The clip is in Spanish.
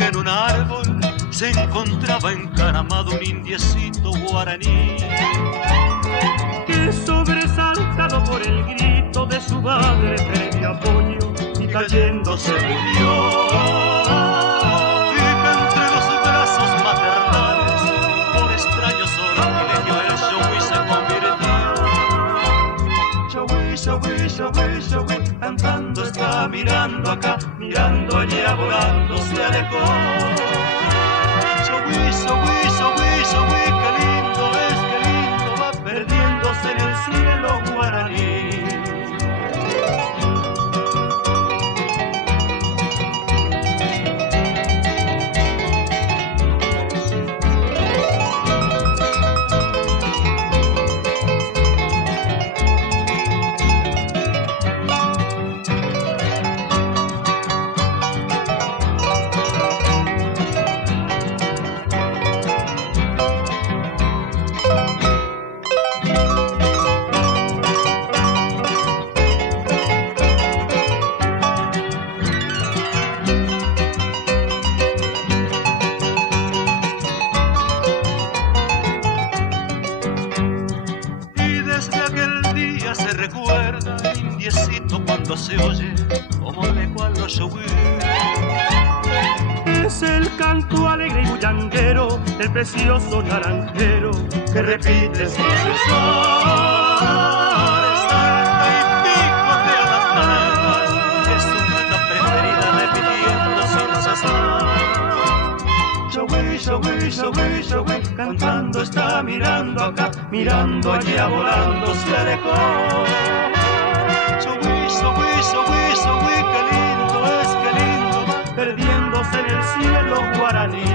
que en un árbol se encontraba encaramado un indiecito guaraní, que sobresaltado por el grito de su madre pedía apoyo y cayéndose murió. Y que entre los brazos maternales por extraño sortilegio el Shogui se convirtió. Shogui, Shogui, Shogui, cantando está mirando acá, mirando allá, volando se alejó. Shogui, Shogui, Shogui, Shogui, qué lindo es, qué lindo va perdiéndose en el cielo guaraní. Se recuerda el indiecito cuando se oye como lejos a los Shogui. Es el canto alegre y bullanguero del precioso naranjero que repite sin cesar. Salta y picotea las naranjas, es su fruta preferida repitiendo sin cesar. Shogui, Shogui, Shogui, Shogui, cantando está mirando acá, mirando allá, volando se alejó. Shogui, Shogui, Shogui, Shogui, qué lindo es, qué lindo va perdiéndose en el cielo guaraní.